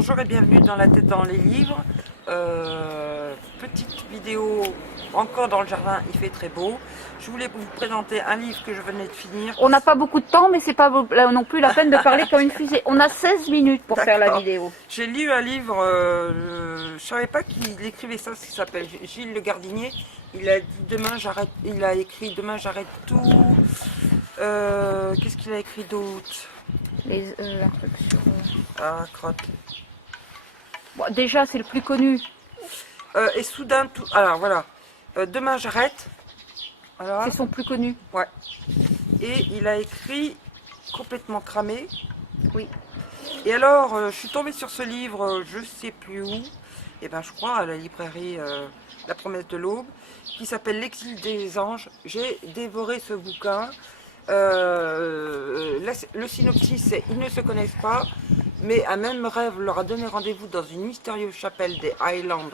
Bonjour et bienvenue dans La tête dans les livres. Petite vidéo encore dans le jardin, il fait très beau. Je voulais vous présenter un livre que je venais de finir. On n'a pas beaucoup de temps, mais c'est pas non plus la peine de parler comme une fusée. On a 16 minutes pour faire la vidéo. J'ai lu un livre, je savais pas qu'il écrivait ça, il s'appelle Gilles Le Gardinier. Il a dit demain j'arrête, il a écrit demain j'arrête tout. Qu'est-ce qu'il a écrit d'autre? Un truc sur, Ah, crotte. Bon, déjà, c'est le plus connu. Et soudain tout. Alors voilà. Demain j'arrête. Voilà. C'est son plus connu. Ouais. Et il a écrit Complètement cramé. Oui. Et alors, je suis tombée sur ce livre, je sais plus où, et ben je crois à la librairie La Promesse de l'Aube, qui s'appelle L'exil des anges. J'ai dévoré ce bouquin. Le synopsis, c'est ils ne se connaissent pas, mais un même rêve leur a donné rendez-vous dans une mystérieuse chapelle des Highlands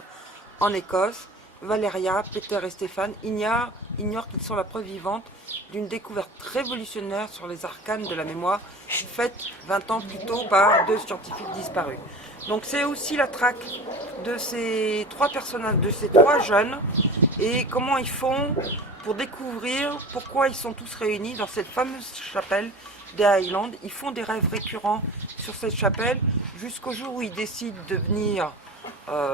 en Écosse. Valeria, Peter et Stéphane ignorent qu'ils sont la preuve vivante d'une découverte révolutionnaire sur les arcanes de la mémoire faite 20 ans plus tôt par deux scientifiques disparus. Donc c'est aussi la traque de ces trois personnages, de ces trois jeunes, et comment ils font pour découvrir pourquoi ils sont tous réunis dans cette fameuse chapelle des Highlands. Ils font des rêves récurrents sur cette chapelle jusqu'au jour où ils décident de venir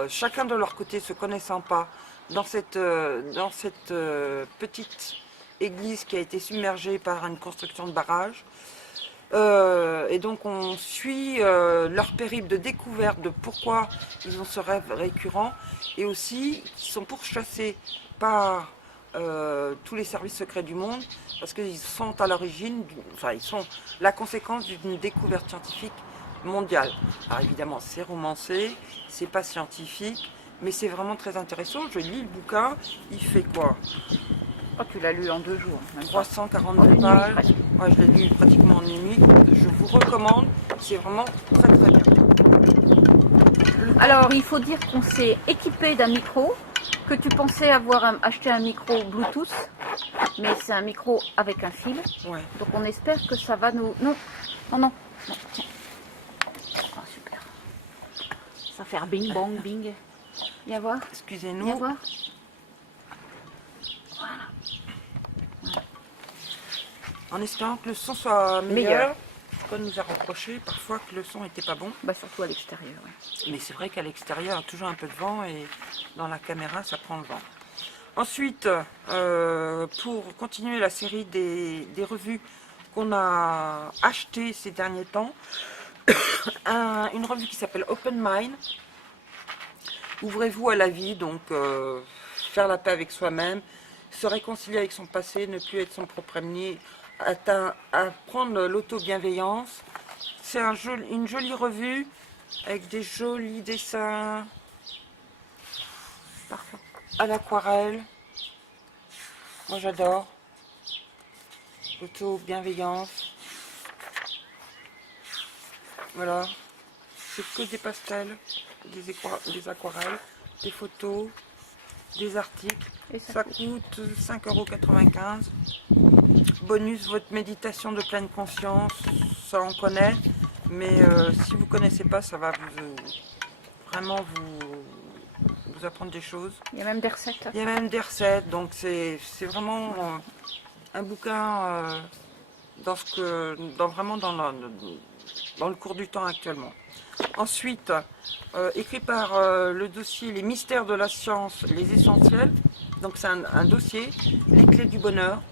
chacun de leur côté, se connaissant pas, dans cette petite église qui a été submergée par une construction de barrage. Et donc on suit leur périple de découverte de pourquoi ils ont ce rêve récurrent, et aussi qu'ils sont pourchassés par tous les services secrets du monde, parce qu'ils sont à l'origine, enfin ils sont la conséquence d'une découverte scientifique mondiale. Alors évidemment c'est romancé, c'est pas scientifique, mais c'est vraiment très intéressant. Je lis le bouquin, il fait quoi? Oh, tu l'as lu en 2 jours. 342 pages. Ouais, je l'ai lu pratiquement en une nuit. Je vous recommande, c'est vraiment très très bien. Alors, il faut dire qu'on s'est équipé d'un micro, que tu pensais avoir acheté un micro Bluetooth, mais c'est un micro avec un fil. Ouais. Donc on espère que ça va nous... Non. Oh, super. Ça va faire bing bang bing. Viens voir. Excusez-nous. Viens voir. En espérant que le son soit meilleur. On nous a reproché parfois que le son n'était pas bon. Bah, surtout à l'extérieur. Ouais. Mais c'est vrai qu'à l'extérieur, il y a toujours un peu de vent, et dans la caméra, ça prend le vent. Ensuite, pour continuer la série des revues qu'on a achetées ces derniers temps, une revue qui s'appelle Open Mind. Ouvrez-vous à la vie, donc faire la paix avec soi-même, se réconcilier avec son passé, ne plus être son propre ennemi, apprendre l'auto-bienveillance. C'est une jolie revue avec des jolis dessins à l'aquarelle. Moi j'adore l'auto-bienveillance. Voilà, c'est que des pastels, des aquarelles, des photos, des articles. Et ça coûte 5,95 €. Bonus, votre méditation de pleine conscience, ça on connaît, mais si vous ne connaissez pas, ça va vraiment vous apprendre des choses. Il y a même des recettes. Il y a même des recettes, donc c'est vraiment un bouquin vraiment dans le cours du temps actuellement. Ensuite, écrit par le dossier Les mystères de la science, les essentiels. Donc c'est un dossier, les clés du bonheur.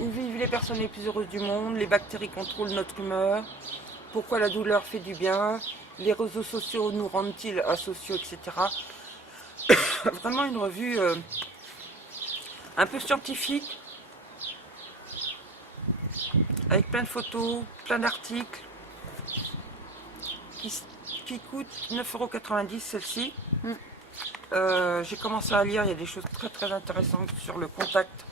Où vivent les personnes les plus heureuses du monde, les bactéries contrôlent notre humeur, pourquoi la douleur fait du bien, les réseaux sociaux nous rendent-ils asociaux, etc. Vraiment une revue un peu scientifique, avec plein de photos, plein d'articles, qui coûte 9,90 € celle-ci. J'ai commencé à lire, il y a des choses très très intéressantes sur le contact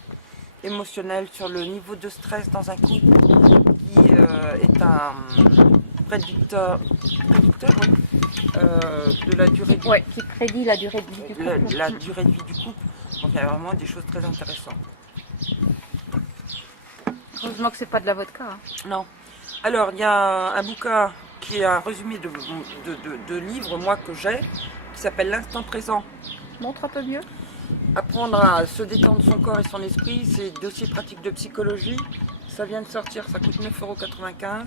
émotionnel, sur le niveau de stress dans un couple, qui est un prédicteur de la durée de vie. Ouais, qui prédit la durée de vie du couple. La durée de vie du couple. Donc il y a vraiment des choses très intéressantes. Heureusement que c'est pas de la vodka. Hein. Non. Alors il y a un bouquin qui est un résumé de livres, moi, que j'ai, qui s'appelle L'instant présent. Montre un peu mieux. Apprendre à se détendre son corps et son esprit, c'est dossier pratique de psychologie. Ça vient de sortir, ça coûte 9,95 €.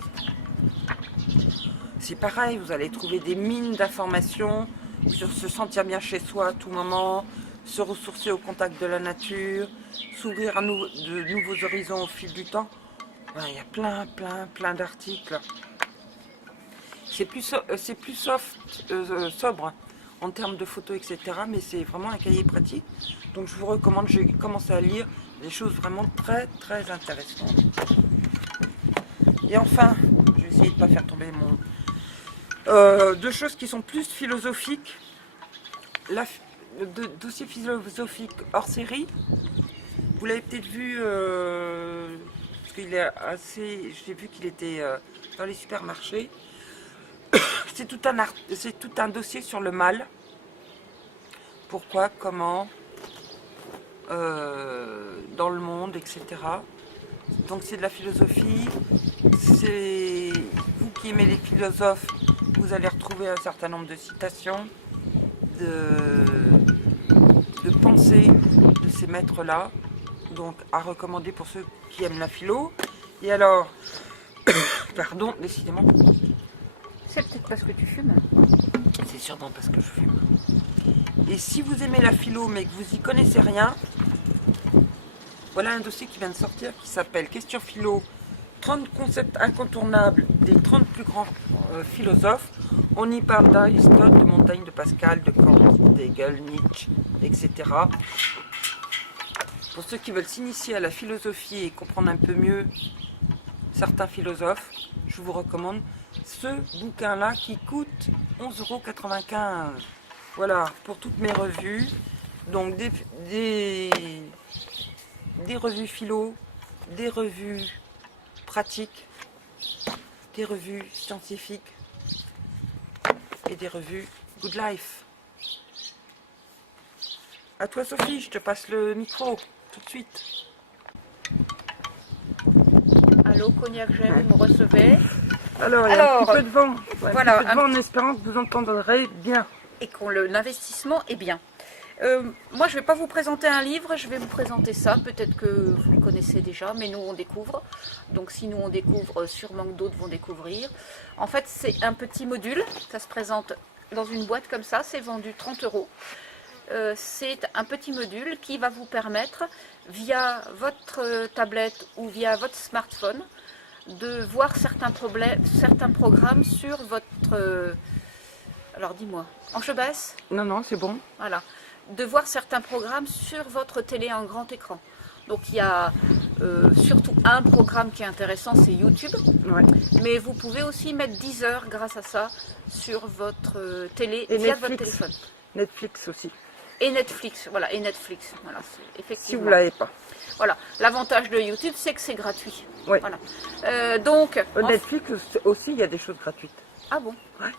C'est pareil, vous allez trouver des mines d'informations sur se sentir bien chez soi à tout moment, se ressourcer au contact de la nature, s'ouvrir à de nouveaux horizons au fil du temps. Ouais, il y a plein d'articles. C'est plus sobre en termes de photos, etc. Mais c'est vraiment un cahier pratique. Donc je vous recommande, j'ai commencé à lire des choses vraiment très intéressantes. Et enfin, je vais essayer de ne pas faire tomber mon... deux choses qui sont plus philosophiques. Le dossier philosophique hors série. Vous l'avez peut-être vu, parce qu'il est assez... J'ai vu qu'il était dans les supermarchés. C'est tout un dossier sur le mal. Pourquoi, comment, dans le monde, etc. Donc c'est de la philosophie. C'est vous qui aimez les philosophes, vous allez retrouver un certain nombre de citations, de pensées de ces maîtres-là. Donc à recommander pour ceux qui aiment la philo. Et alors, pardon, décidément. C'est peut-être parce que tu fumes. C'est sûrement parce que je fume. Et si vous aimez la philo mais que vous y connaissez rien, voilà un dossier qui vient de sortir qui s'appelle Question philo, 30 concepts incontournables des 30 plus grands philosophes. On y parle d'Aristote, de Montaigne, de Pascal, de Kant, d'Hegel, Nietzsche, etc. Pour ceux qui veulent s'initier à la philosophie et comprendre un peu mieux certains philosophes, je vous recommande ce bouquin-là qui coûte 11,95 €. Voilà, pour toutes mes revues. Donc des revues philo, des revues pratiques, des revues scientifiques et des revues Good Life. À toi Sophie, je te passe le micro tout de suite. Allô, Cognac Gel, vous me recevez. Alors, il y a un petit peu de vent. Voilà, un petit peu de vent en espérant que vous entendrez bien. Et que l'investissement est bien. Moi, je ne vais pas vous présenter un livre, je vais vous présenter ça. Peut-être que vous le connaissez déjà, mais nous, on découvre. Donc, si nous, on découvre, sûrement que d'autres vont découvrir. En fait, c'est un petit module. Ça se présente dans une boîte comme ça. C'est vendu 30 €. C'est un petit module qui va vous permettre, via votre tablette ou via votre smartphone, de voir certains programmes sur votre... alors dis-moi, enche-baisse ? Non, c'est bon. Voilà. De voir certains programmes sur votre télé en grand écran. Donc il y a surtout un programme qui est intéressant, c'est YouTube. Ouais. Mais vous pouvez aussi mettre 10 heures grâce à ça sur votre télé Et via Netflix. votre téléphone. Netflix aussi. Et Netflix, voilà, voilà, effectivement. Si vous ne l'avez pas. Voilà, l'avantage de YouTube, c'est que c'est gratuit. Oui. Voilà. Donc, Netflix aussi, il y a des choses gratuites. ah bon? Ouais.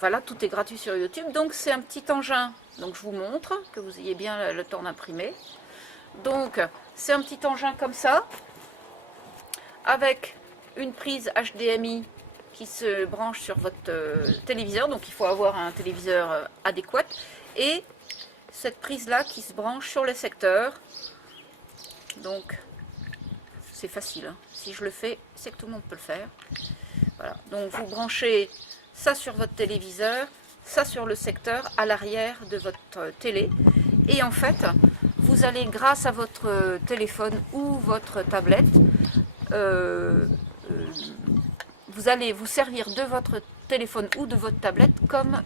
Voilà, tout est gratuit sur YouTube. Donc, c'est un petit engin. Donc, je vous montre, que vous ayez bien le temps d'imprimer. Donc, c'est un petit engin comme ça, avec une prise HDMI qui se branche sur votre téléviseur. Donc, il faut avoir un téléviseur adéquat. Et cette prise-là qui se branche sur les secteurs. Donc, c'est facile. Hein. Si je le fais, c'est que tout le monde peut le faire. Voilà. Donc, vous branchez ça sur votre téléviseur, ça sur le secteur à l'arrière de votre télé. Et en fait, vous allez, grâce à votre téléphone ou votre tablette, vous allez vous servir de votre téléphone ou de votre tablette comme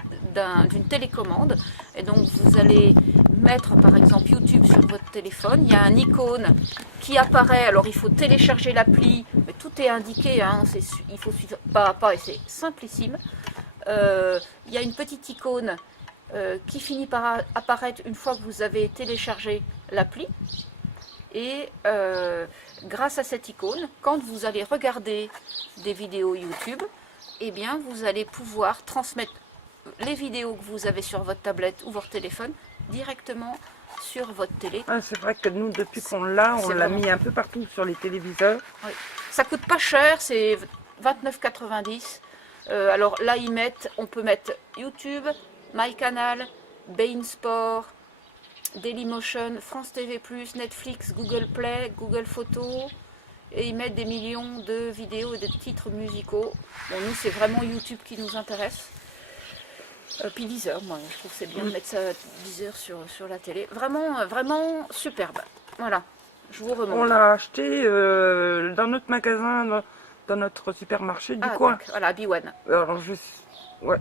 d'une télécommande. Et donc, vous allez mettre, par exemple, YouTube sur votre téléphone. Il y a un icône qui apparaît. Alors, il faut télécharger l'appli. Mais tout est indiqué. Hein, il faut suivre pas à pas et c'est simplissime. Il y a une petite icône qui finit par apparaître une fois que vous avez téléchargé l'appli. Et grâce à cette icône, quand vous allez regarder des vidéos YouTube, eh bien, vous allez pouvoir transmettre les vidéos que vous avez sur votre tablette ou votre téléphone directement sur votre télé. Ah, c'est vrai que nous, depuis qu'on l'a, on l'a mis un peu partout sur les téléviseurs. Oui. Ça coûte pas cher, c'est 29,90. Alors là, on peut mettre YouTube, MyCanal, Bein Sport, Dailymotion, France TV+, Netflix, Google Play, Google Photos. Et ils mettent des millions de vidéos et de titres musicaux. Bon, nous, c'est vraiment YouTube qui nous intéresse. Puis Deezer, moi, je trouve que c'est bien de mettre ça Deezer sur la télé. Vraiment, vraiment superbe. Voilà, je vous remonte. On l'a acheté dans notre magasin, dans notre supermarché du coin. Donc, voilà, B1. Alors, ouais,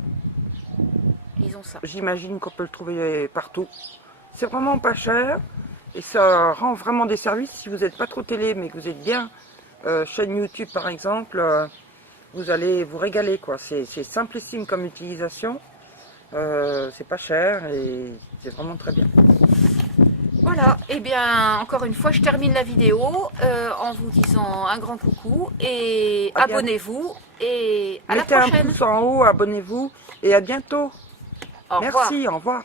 Ils ont ça. j'imagine qu'on peut le trouver partout. C'est vraiment pas cher et ça rend vraiment des services. Si vous n'êtes pas trop télé, mais que vous êtes bien chaîne YouTube par exemple, vous allez vous régaler, quoi. C'est simplissime comme utilisation. C'est pas cher et c'est vraiment très bien. Voilà, et bien encore une fois, je termine la vidéo en vous disant un grand coucou et abonnez-vous et à la Mettez un prochaine. pouce en haut, abonnez-vous et à bientôt. Au revoir. Merci, au revoir.